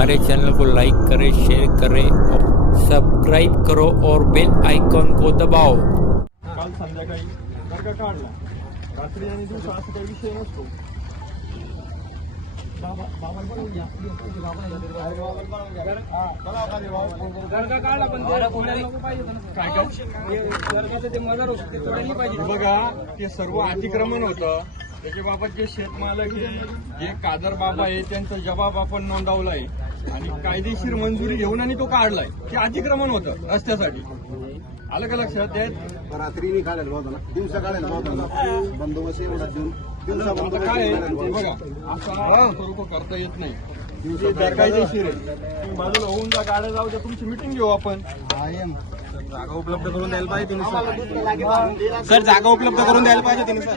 हमारे चैनल को लाइक करें, शेयर करें और सब्सक्राइब करो और बेल आइकॉन को दबाओ। काल संध्याकाळी वर्ग काढला, रात्री आणि दिवसा असं काही विषय नसतो. बघा ते सर्व अतिक्रमण होतं. त्याच्या बाबत जे शेतमालक आहे, जे कादर बाबा आहे, त्यांचा जबाब आपण नोंदवलाय आणि कायदेशीर मंजुरी घेऊन आणि तो काढलाय. ते अतिक्रमण होतं रस्त्यासाठी. आलं का लक्षात? त्यात रात्री नाही काढायला होता ना, दिवसा काढायला होता ना. बंदोबस्त एवढा देऊन दिवसा काय आहे बघा, असा स्वरूप करता येत नाही. कायदेशीर आहे. तुम्ही बाजूला होऊन जा, गाड्या जाऊ द्या, तुमची मिटिंग घेऊ आपण. जागा उपलब्ध करून द्यायला पाहिजे तुम्ही सर. जागा उपलब्ध करून द्यायला पाहिजे तुम्ही सर.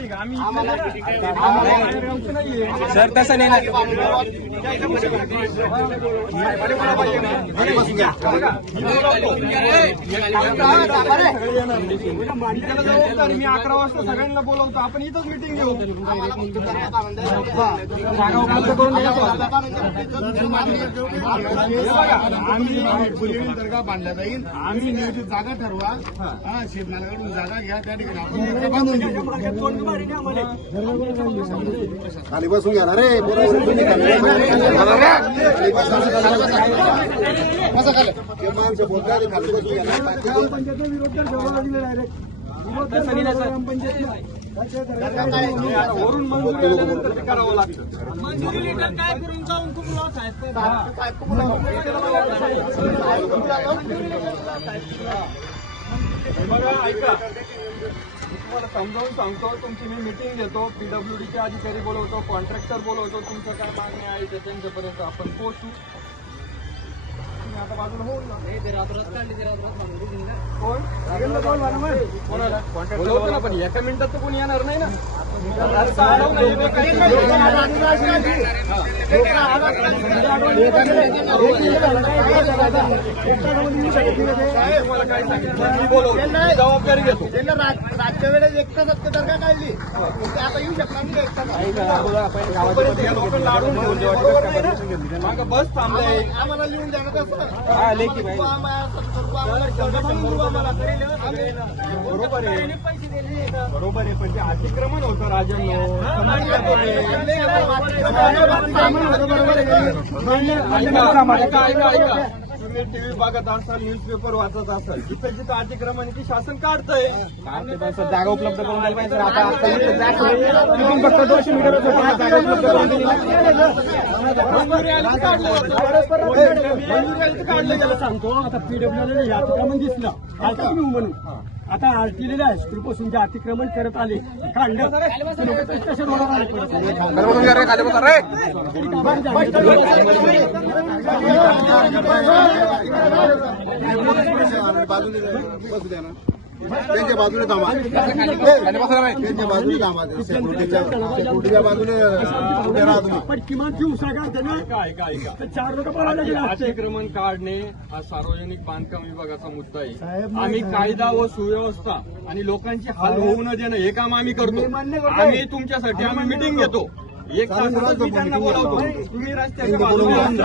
सर तसं नाही मी 11 वाजता सगळ्यांना बोलवतो. आपण इथंच मिटिंग घेऊ. जागा उपलब्ध करून आम्ही दर्गा बांधला जाईल. आम्ही नियोजित जागा ठरवा. शेतमालाकडून जागा घ्या, त्या ठिकाणी आपण बांधून घेऊ. खाली बसून घ्या ना रे. कसं खाली ते माणसं बोलतात ते खाली बसून घ्या ना. वरून मंजुरी आल्यानंतर ते करावं लागतं. बघा ऐका, मी तुम्हाला समजावून सांगतो. तुमची मी मिटिंग घेतो, पीडब्ल्यूडीचे अधिकारी बोलवतो, कॉन्ट्रॅक्टर बोलवतो. तुमचं काय मागणी आहे ते त्यांच्यापर्यंत आपण पोहोचू. तुम्ही आता बाजूला होऊन जा. कोण कोणाला बोलवतो ना, पण एका मिनिटात तर कोणी येणार नाही ना. जबाबदारी घेतो. रातच्या वेळेस एकटा सत्य दर्गा काढली, आता येऊ शकणार नाही. बस थांबलाय, आम्हाला लिहून द्या ना. बरोबर आहे, बरोबर आहे. पण ते अतिक्रमण होतं राजांनो. तुम्ही टीव्ही बघत असाल, न्यूजपेपर वाचत असाल, जिथं जिथं अतिक्रमण की शासन काढतंय. जागा उपलब्ध करून द्यायला पाहिजे. आता फक्त 200 मीटर जागा उपलब्ध करून दिली. काढलं गेलं. सांगतो आता पीडब्ल्यूडी अतिक्रमण दिसलं म्हणून आता आरटीलेलं आहे स्कूलपासून जे अतिक्रमण करत आले काढलं कशा बाजूने बसू द्या ना. त्यांच्या बाजूने थांबा. त्यांच्या बाजूने थांबा. सेक्युरिटीच्या बाजूने उभे राहा तुम्ही. पण किमान दिवसा काढते ना. ऐका, 4 लोक बोलायला गेले. अतिक्रमण काढणे हा सार्वजनिक बांधकाम विभागाचा मुद्दा आहे. आम्ही कायदा व सुव्यवस्था आणि लोकांची हाल होऊ न देणं हे काम आम्ही करतो. आम्ही तुमच्यासाठी आम्ही मिटिंग घेतो. एक तासातच मी त्यांना बोलावतो. तुम्ही रस्त्याच्या बाजूला येऊन जा.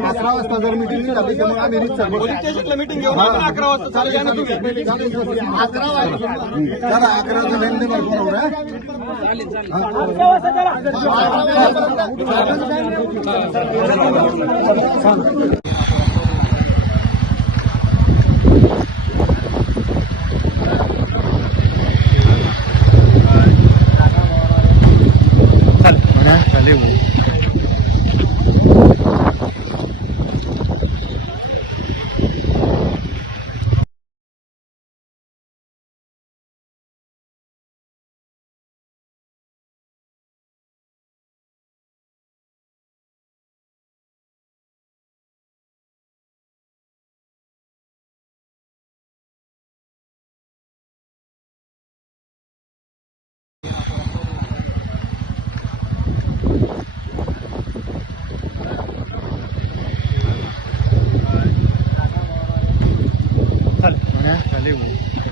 11 वाजता जर मिटिंग झाली तर मग आम्ही पोलीस स्टेशनला मिटिंग घेऊन आपण 11 वाजता चालू घ्या ना तुम्ही. 11 वाजता 11 बरोबर चालेल.